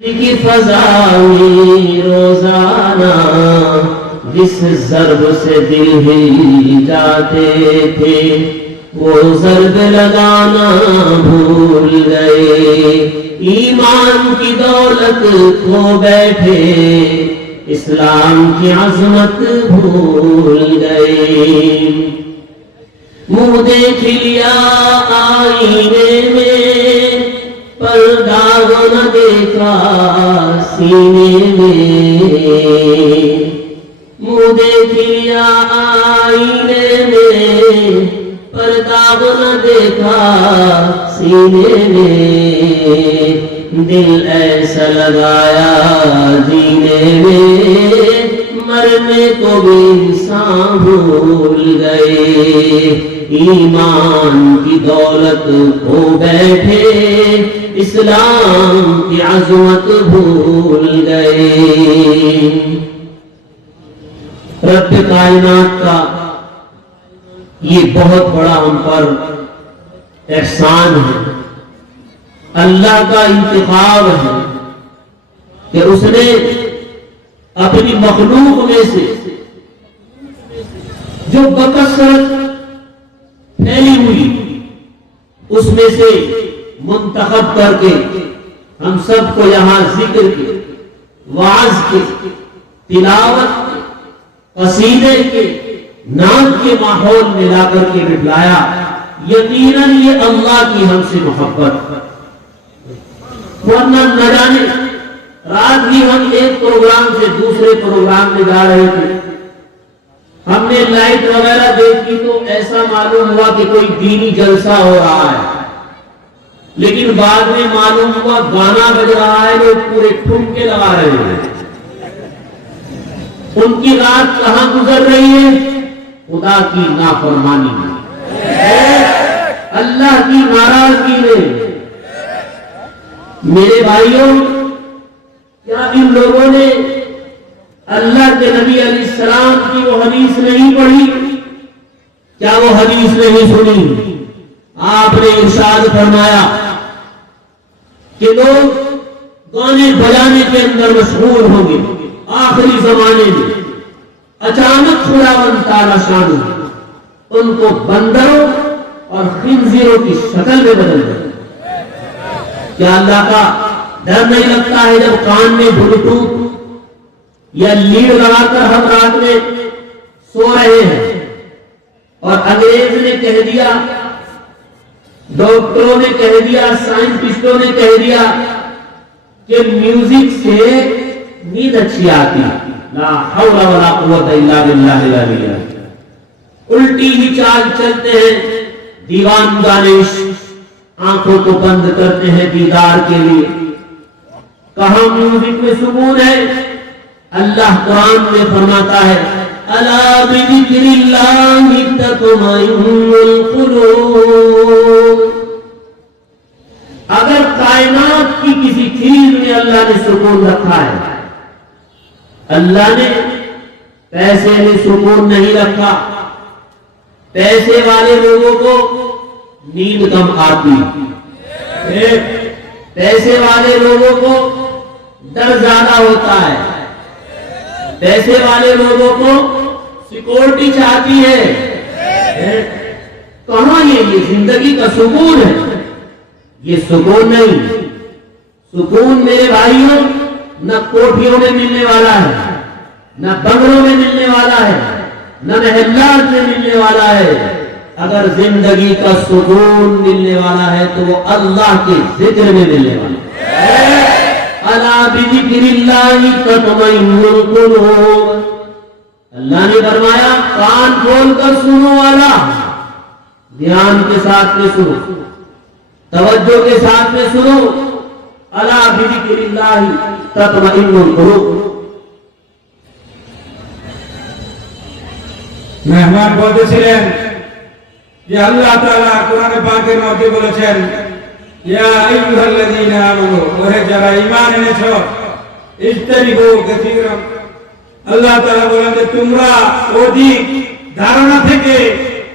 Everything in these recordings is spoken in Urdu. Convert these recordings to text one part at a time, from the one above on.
کی فضا میں روزانہ جس ضرب سے دل ہل جاتے تھے وہ ضرب لگانا بھول گئے، ایمان کی دولت کھو بیٹھے اسلام کی عظمت بھول گئے، منہ دیکھ لیا آئینے میں پر داغ نہ دیکھا سینے میں، منہ دیکھ لیا آئینے میں پر داغ نہ دیکھا سینے میں، دل ایسا لگایا جینے میں مرنے کو بھی انسان بھول گئے، ایمان کی دولت کھو بیٹھے اسلام کی عظمت بھول گئے۔ رب کائنات کا یہ بہت بڑا ہم پر احسان ہے، اللہ کا انتخاب ہے کہ اس نے اپنی مخلوق میں سے جو بکثرت پھیلی ہوئی اس میں سے منتخب کر کے ہم سب کو یہاں ذکر کے، وعظ کے، تلاوت کے، قصیدے کے، نعت کے ماحول میں لا کر کے بٹھلایا، یقیناً یہ اللہ کی ہم سے محبت، ورنہ نہ جانے رات بھی ہم ایک پروگرام سے دوسرے پروگرام میں جا رہے تھے، ہم نے لائٹ وغیرہ دیکھی تو ایسا معلوم ہوا کہ کوئی دینی جلسہ ہو رہا ہے، لیکن بعد میں معلوم ہوا گانا بج رہا ہے، لوگ پورے ٹھمکے لگا رہے ہیں، ان کی رات کہاں گزر رہی ہے؟ خدا کی نافرمانی میں، اللہ کی ناراضگی میں۔ میرے بھائیوں، کیا ان لوگوں نے اللہ کے نبی علیہ السلام کی وہ حدیث نہیں پڑھی؟ کیا وہ حدیث نہیں سنی؟ آپ نے ارشاد فرمایا کہ لوگ گانے بجانے کے اندر مشغول ہوں گے آخری زمانے میں، اچانک خداوند تعالی شان ان کو بندروں اور خنزیروں کی شکل میں بدل دے۔ کیا اللہ کا ڈر نہیں لگتا ہے جب کان میں بلوٹوتھ یا لیڈ لگا کر ہم رات میں سو رہے ہیں اور انگریز نے کہہ دیا، ڈاکٹروں نے کہہ دیا، سائنٹسٹوں نے کہہ دیا کہ میوزک سے نیند اچھی آتی، لا حول ولا قوت الا باللہ العلی العظیم، الٹی ہی چال چلتے ہیں، دیوان دانش آنکھوں کو بند کرتے ہیں دیدار کے لیے۔ کہاں میوزک میں سکون ہے؟ اللہ قرآن میں فرماتا ہے الا بذکر اللہ تطمئن القلوب، اگر کائنات کی کسی چیز میں اللہ نے سکون رکھا ہے، اللہ نے پیسے میں سکون نہیں رکھا، پیسے والے لوگوں کو نیند کم آتی، پیسے والے لوگوں کو ڈر زیادہ ہوتا ہے، پیسے والے لوگوں کو سیکورٹی چاہتی ہے، کہاں یہ زندگی کا سکون ہے؟ یہ سکون نہیں، سکون میرے بھائیوں نہ کوٹھیوں میں ملنے والا ہے، نہ بنگلوں میں ملنے والا ہے، نہ محلات میں ملنے والا ہے، اگر زندگی کا سکون ملنے والا ہے تو وہ اللہ کے ذکر میں ملنے والا ہے۔ الا بذکر اللہ تطمئن القلوب، اللہ نے فرمایا کان کھول کر سنو والا، دھیان کے ساتھ میں سنو، توجہ کے ساتھ میں سنو، الا بذکر اللہ تطمئن القلوب۔ মেহমান বলতেছিলেন যে আল্লাহ তাআলা কোরআনে পাকের মধ্যে বলেছেন ইয়া আইয়ুহাল্লাযীনা আমানু, ওহে যারা ঈমান এনেছো, ইজতানিবু কাসীরান, আল্লাহ তাআলা বলেন যে তোমরা অধিক ধারণা থেকে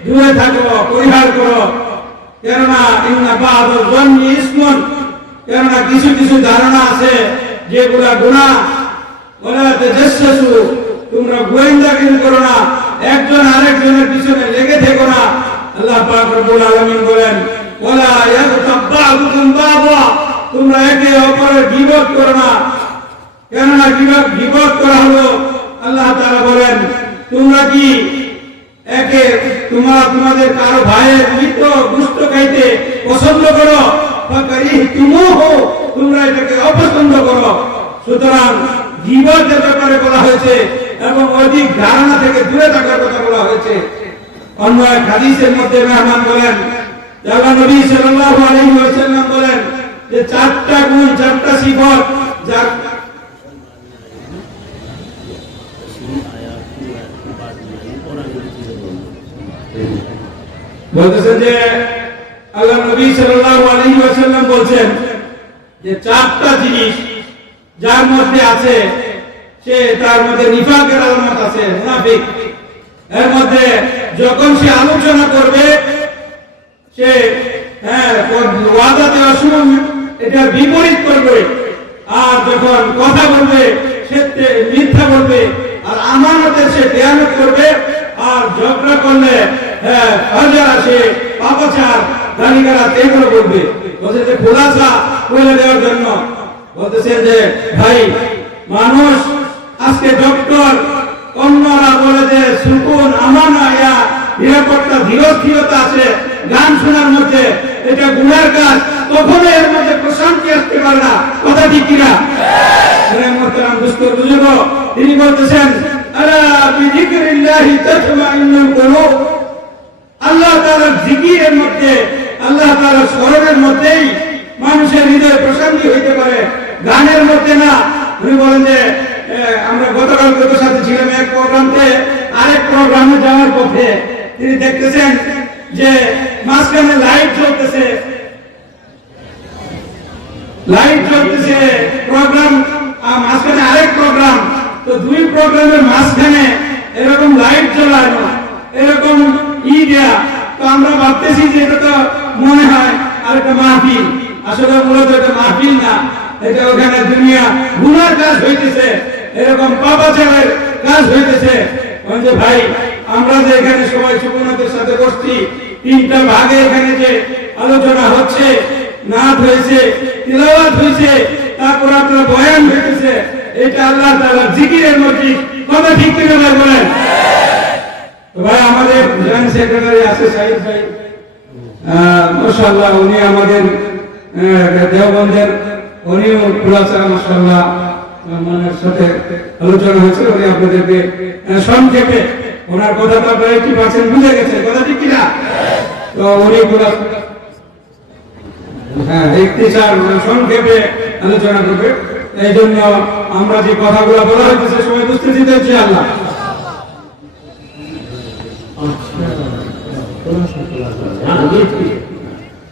দূরে থাকো, পরিহার করো, কেননা ইন্না বা'দাল যান্নি ইসমুন, কেননা কিছু কিছু ধারণা আছে যেগুলা গুনাহ, ওয়ালা তাজাসসু, তোমরা গোয়েন্দাগিরি করো না, একজন আরেকজনের পিছনে লেগে থেকো না। আল্লাহ পাক রব্বুল আলামিন বলেন, ওয়ালা ইয়াগতাব বা'দুকুম বা'দা, তোমরা একে অপরের গীবত করো না। কেননা গীবত করা হলো, আল্লাহ তাআলা বলেন, তোমরা কি তোমাদের কারো ভাইয়ের মৃত গোশত খাইতে পছন্দ করো? ফাকারিহতুমুহু, তোমরা এটাকে অপছন্দ করো। সুতরাং গীবতের ব্যাপারে বলা হয়েছে এবং অধিক ধারণা থেকে দূরে থাকার কথা বলা হয়েছে। অন্য এক হাদিসের মধ্যে মেহমান বলেন, আল্লাহ নবী সাল্লাল্লাহু আলাইহি ওয়াসাল্লাম বলেন যে চারটা গুণ, চারটা সিফত যার বলতেছেন যে আল্লাহ নবী সাল্লাল্লাহু আলাইহি ওয়াসাল্লাম বলছেন যে চারটা জিনিস যার মধ্যে আছে সে তার মধ্যে নিফাকের আলামত আছে, মুনাফিক। এর মধ্যে যখন সে আলোচনা করবে সে ওয়াদা দেওয়ার সময় এটা বিপরীত করবে, আর যখন কথা বলবে সে মিথ্যা বলবে, আর আমানতের সে খেয়ানত করবে, আর ঝগড়া করলে সে পাপাচার গালিগালাজ এগুলো বলবে। বলছে যে খোলাসা বলে দেওয়ার জন্য বলতেছেন যে ভাই, মানুষ আজকে ডক্টর অন্যরা বলে যে সুকুন আমানা, ইয়া নিরাপত্তা ধীরস্থিরতা আছে গান শোনার মধ্যে, এটা গুনার কাজ, কখনো এর মধ্যে প্রশান্তি আসতে পারে না। কথা ঠিক কিনা? মোহতারাম দোস্ত বুজুর্গ, তিনি বলতেছেন আলা বিযিকরিল্লাহি তাতমাইন্নুল কুলুব, আল্লাহ তাআলার জিকিরের মধ্যে, আল্লাহ তাআলার স্মরণের মধ্যেই মানুষের হৃদয়ে প্রশান্তি হইতে পারে, গানের মধ্যে না। উনি বলেন যে আমরা গতকাল তোর সাথে ছিলাম এক প্রোগ্রামে, আরেক প্রোগ্রামে যাওয়ার পথে তিনি দেখতেছেন যে মাঝখানে লাইট জ্বলতেছে, প্রোগ্রাম মাঝখানে আরেক প্রোগ্রাম, তো দুই প্রোগ্রামের মাঝখানে এরকম লাইট জ্বলানো, এরকম দেয়া। তো আমরা ভাবতেছি যে এটা তো মনে হয় আরেকটা মাহফিল, আসলে মূলত এটা মাহফিল না, এটা ওখানে দুনিয়া গুনার কাজ হইতেছে, এরকম পাপাচারের কাজ হইতেছে। বলছে ভাই, আমরা যে এখানে সবাই সুবর্ণদের সাথে বসছি, তিনটা ভাগে এখানে যে আলোচনা হচ্ছে, নাত হয়েছে, তিলাওয়াত হয়েছে, তারপর আপনার বয়ান হইতেছে, এটা আল্লাহ তাআলার জিকিরের মধ্যে। কথা ঠিক কিনা ভাই বলেন? তো ভাই আমাদের জয়েন্ট সেক্রেটারি আছে সাইদ ভাই, মাশাআল্লাহ, উনি আমাদের দেওবন্দের, উনিও খোলাসা মাশাআল্লাহ মনের সাথে আলোচনা হয়েছে। উনি আপনাদেরকে সংক্ষেপে, ওনার কথা তো আপনারা 80% বুঝে গেছেন। কথা ঠিক কিনা? তো উনি সংক্ষেপে আলোচনা করবে। এই জন্য আমরা যে কথাগুলো বলা হয়েছে সবাই বুঝতেছি তো ইনশাআল্লাহ।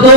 2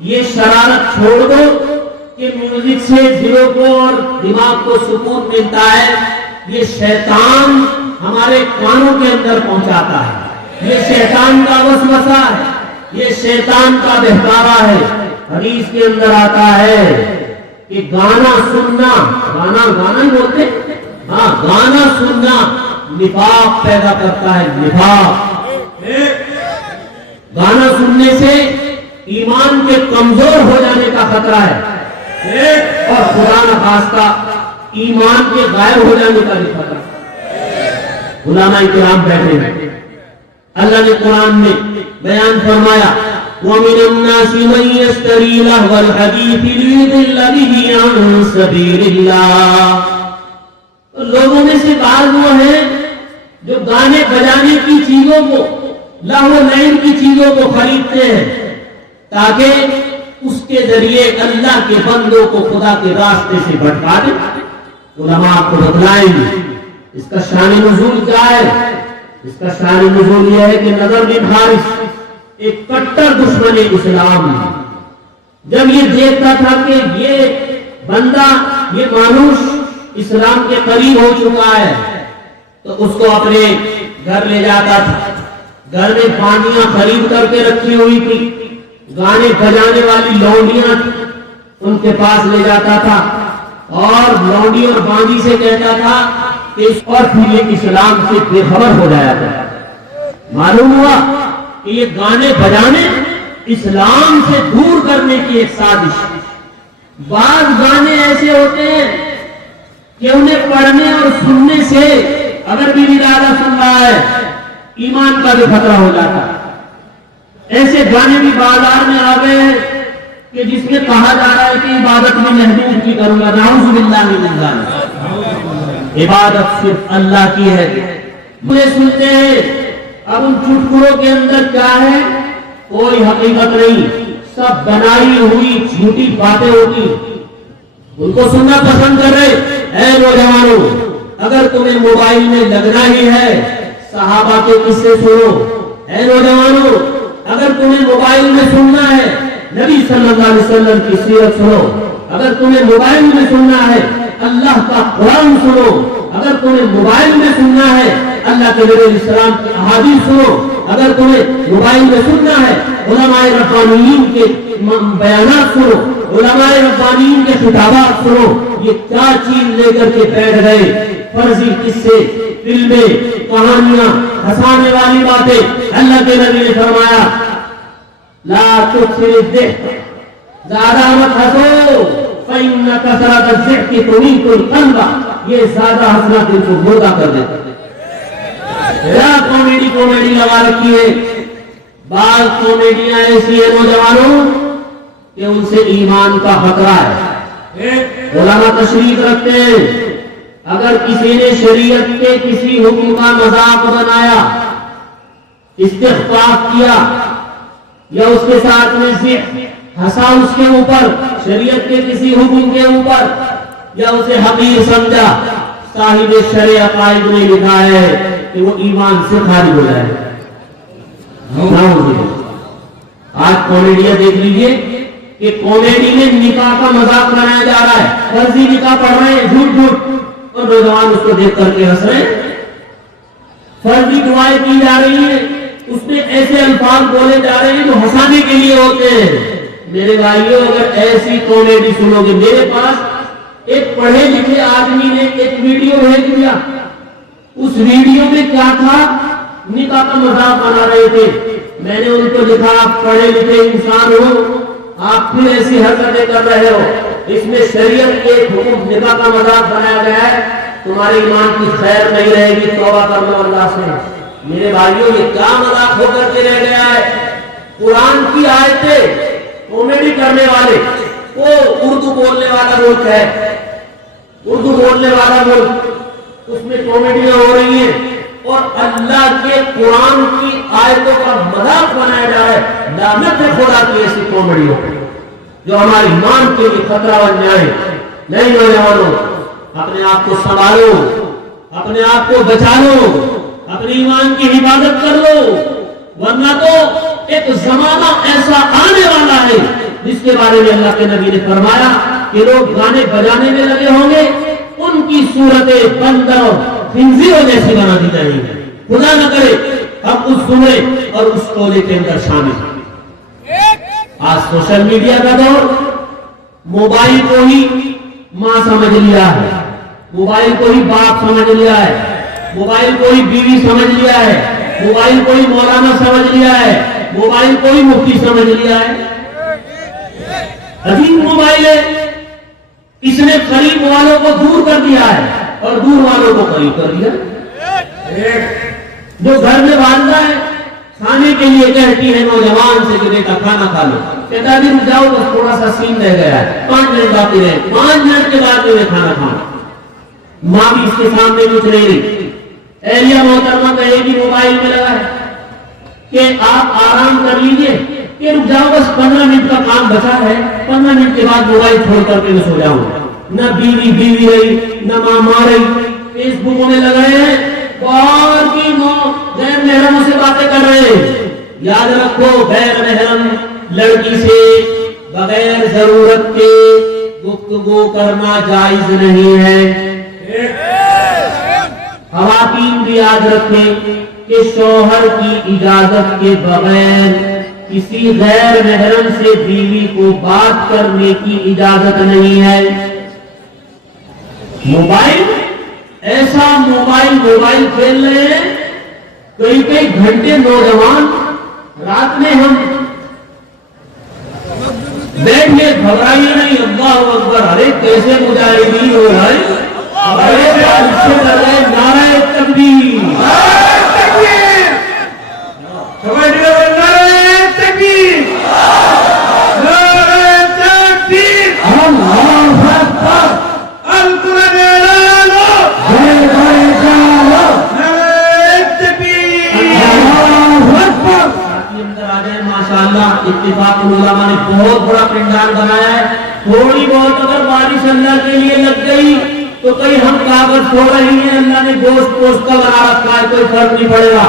یہ شرارت چھوڑ دو کہ میوزک سے دلوں کو اور دماغ کو سکون ملتا ہے، یہ شیطان ہمارے کانوں کے اندر پہنچاتا ہے، یہ شیطان کا وسوسہ ہے، یہ شیطان کا بہکارا ہے۔ حدیث کے اندر آتا ہے کہ گانا سننا، گانا ہی بولتے، ہاں گانا سننا نفاق پیدا کرتا ہے، نفاق۔ گانا سننے سے ایمان کے کمزور ہو جانے کا خطرہ ہے، اور خدا نخواستہ ایمان کے غائب ہو جانے کا بھی خطرہ ہے۔ علماء کرام بیٹھے ہیں، اللہ نے قرآن میں بیان فرمایا وَمِنَ النَّاسِ مَن يَشْتَرِي لَهْوَ الْحَدِيثِ لِيُضِلَّ بِهِ عَن سَبِيلِ اللَّهِ۔ لوگوں میں سے بعض وہ ہیں جو گانے بجانے کی چیزوں کو، لہو لعب کی چیزوں کو خریدتے ہیں تاکہ اس کے ذریعے اللہ کے بندوں کو خدا کے راستے سے بھٹکا دیں۔ علماء آپ کو بتلائیں گے اس کا شان نزول کیا ہے۔ اس کا شان نزول یہ ہے کہ نضر بن حارث ایک کٹر دشمن اسلام ہے، جب یہ دیکھتا تھا کہ یہ بندہ، یہ مانوس اسلام کے قریب ہو چکا ہے تو اس کو اپنے گھر لے جاتا تھا۔ گھر میں پانیاں خرید کر کے رکھی ہوئی تھی، گانے بجانے والی لونڈیاں تھی، ان کے پاس لے جاتا تھا اور لونڈی اور باندی سے کہتا تھا کہ اس پر پھر یہ اسلام سے بے خبر ہو جایا تھا۔ معلوم ہوا کہ یہ گانے بجانے اسلام سے دور کرنے کی ایک سازش۔ بعض گانے ایسے ہوتے ہیں کہ انہیں پڑھنے اور سننے سے اگر بھی دادا سن رہا ہے ایمان کا بھی خطرہ ہو جاتا ہے۔ ایسے گانے بھی بازار میں آ گئے ہیں کہ جس میں کہا جا رہا ہے کہ عبادت میں محدود کی کروں گا، نعوذ باللہ من ذالک، عبادت صرف اللہ کی ہے۔ مجھے سنتے ہیں اب ان چٹکلوں کے اندر کیا ہے، کوئی حقیقت نہیں، سب بنائی ہوئی جھوٹی باتیں ہوتی، ان کو سننا پسند کر رہے۔ اے نوجوانوں، اگر تمہیں موبائل میں لگنا ہی ہے صحابہ کے قصے سنو۔ اے نوجوانوں، اگر تمہیں موبائل میں سننا ہے نبی صلی اللہ علیہ وسلم کی سیرت سنو۔ اگر تمہیں موبائل میں سننا ہے اللہ کا قرآن سنو۔ اگر تمہیں موبائل میں سننا ہے اللہ کے نبی علیہ السلام کی احادیث سنو۔ اگر تمہیں موبائل میں سننا ہے علماء ربانیین کے بیانات سنو، علماء ربانیین کے خطابات سنو۔ یہ کیا چیز لے کر کے بیٹھ گئے؟ فرضی قصے، فلمیں، کہانیاں، ہنسانے والی باتیں۔ اللہ کے نبی نے فرمایا لا تکثر الضحك، زیادہ مت ہنسو، فإن كثرة الضحك تميت القلب، یہ زیادہ ہنسنا دل کو مردہ کر دیتا ہے۔ یا کامیڈی لگا رکھی ہے۔ بعض کامیڈیاں ایسی ہیں نوجوانوں کہ ان سے ایمان کا خطرہ ہے۔ علماء تشریف رکھتے ہیں، اگر کسی نے شریعت کے کسی حکم کا مذاق بنایا، استخفاف کیا یا اس کے ساتھ میں ہنسا اس کے اوپر، شریعت کے کسی حکم کے اوپر، یا اسے حقیر سمجھا، صاحب شرع عقائد نے لکھا ہے کہ وہ ایمان سے خارج ہو جائے۔ آج کامیڈیاں دیکھ لیجئے کہ کامیڈی میں نکاح کا مذاق بنایا جا رہا ہے، فرضی نکاح پڑھ رہے ہیں جھوٹ اور نوجوان اس کو دیکھ کر کے ہنس رہے ہیں۔ فرضی دعائیں کی جا رہی ہیں، اس میں ایسے الفاظ بولے جا رہے ہیں جو ہنسانے کے لیے ہوتے ہیں۔ میرے بھائیوں، اگر ایسی کامیڈی سنو گے، میرے پاس ایک پڑھے لکھے آدمی نے ایک ویڈیو بھیج دیا، اس ویڈیو میں کیا تھا، نکاح کا مذاق بنا رہے تھے۔ میں نے ان کو لکھا آپ پڑھے لکھے انسان ہو، آپ پھر ایسی حرکتیں کر رہے ہو، اس میں شریعت کے حکم نکاح کا مذاق بنایا گیا ہے، تمہارے ایمان کی خیر نہیں رہے گی، توبہ کر لو اللہ سے۔ میرے بھائیوں، یہ کیا مذاق ہو کر کے رہ گیا ہے؟ قرآن کی آیتیں کامیڈی کرنے والے، وہ اردو بولنے والا ملک ہے، اردو بولنے والا ملک، اس میں کامیڈیاں ہو رہی ہیں اور اللہ کے قرآن کی آیتوں کا مذاق بنایا جا رہا ہے۔ لعنت ہے خدا کی ایسی کامیڈیوں جو ہمارے ایمان کے لیے خطرہ بن جائے۔ نہیں نوجوانوں، اپنے آپ کو سنبھالو، اپنے آپ کو بچا لو، اپنے ایمان کی حفاظت کر لو، ورنہ تو ایک زمانہ ایسا آنے والا ہے جس بارے میں اللہ کے نبی نے فرمایا کہ لوگ گانے بجانے میں لگے ہوں گے، ان کی صورتیں بندر اور خنزیروں جیسی بنا دی جائیں گی. خدا نہ کرے ہم اس زمرے اور اس ٹولے کے اندر شامل ہیں. آج سوشل میڈیا کا دور، موبائل کو ہی ماں سمجھ لیا ہے، موبائل کو ہی باپ سمجھ لیا ہے، موبائل کو ہی بیوی سمجھ لیا ہے، موبائل کو ہی مولانا سمجھ لیا ہے، موبائل کو ہی مفتی سمجھ لیا ہے. عظیم موبائل ہے، اس نے قریب والوں کو دور کر دیا ہے اور دور والوں کو قریب کر دیا. جو گھر میں والدہ ہے کھانے کے لیے کہتی ہے نوجوان سے کہ بیٹا کھانا کھا لو، کہتا ہے رک جاؤ بس تھوڑا سا سین رہ گیا ہے، 5 منٹ باقی رہے، 5 منٹ کے بعد میں کھانا کھانا. ماں بھی اس کے سامنے کچھ نہیں رہی. اہلیہ محترمہ کہے گی موبائل میں لگا ہے کہ آپ آرام کر لیجئے، کہ رک جاؤ بس 15 منٹ کا کام بچا ہے، 15 منٹ کے بعد موبائل چھوڑ کر کے میں سو جاؤں. نہ بیوی رہی، نہ ماں رہی، فیس بک میں لگائے ہیں، اور بھی غیر محرموں سے باتیں کر رہے ہیں. یاد رکھو غیر محرم لڑکی سے بغیر ضرورت کے گفتگو کرنا جائز نہیں ہے. خواتین بھی یاد رکھیں کہ شوہر کی اجازت کے بغیر کسی غیر محرم سے بیوی کو بات کرنے کی اجازت نہیں ہے. موبائل ایسا موبائل کھیل رہے ہیں کئی گھنٹے. نوجوان رات میں ہم بیٹھے گھبرائیے نہیں، اللہ اکبر، ارے کیسے مجاہدین ہو رہے ہیں، نعرہ تکبیر، اتفاق علماء نے بہت بڑا پنڈال بنایا ہے. تھوڑی بہت اگر بارش اللہ کے لیے لگ گئی تو کئی ہم کاغذ چھوڑ رہی ہیں، اللہ نے گوشت کا بنا رکھا ہے، کوئی فرق نہیں پڑے گا.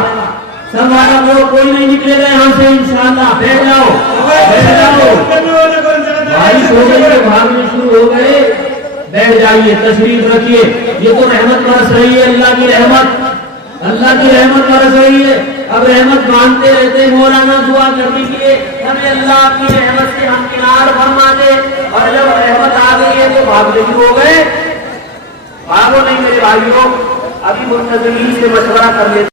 سب آرام کوئی نہیں نکلے گا یہاں سے انشاءاللہ. بیٹھ جاؤ، بارش ہو گئی تو بھاگنے شروع ہو گئے، بیٹھ جائیے، تشریف رکھیے. یہ تو رحمت برس رہی ہے، اللہ کی رحمت برس رہی ہے. اب رحمت مانتے رہتے، مولانا دعا کرنے کے لیے ہمیں اللہ کی رحمت سے ہم کنار فرما دے. اور جب رحمت آ گئی ہے تو بھاگنے شروع ہو گئے. بھاگو نہیں میرے بھائیوں، ابھی منتظمین سے مشورہ کر لیتے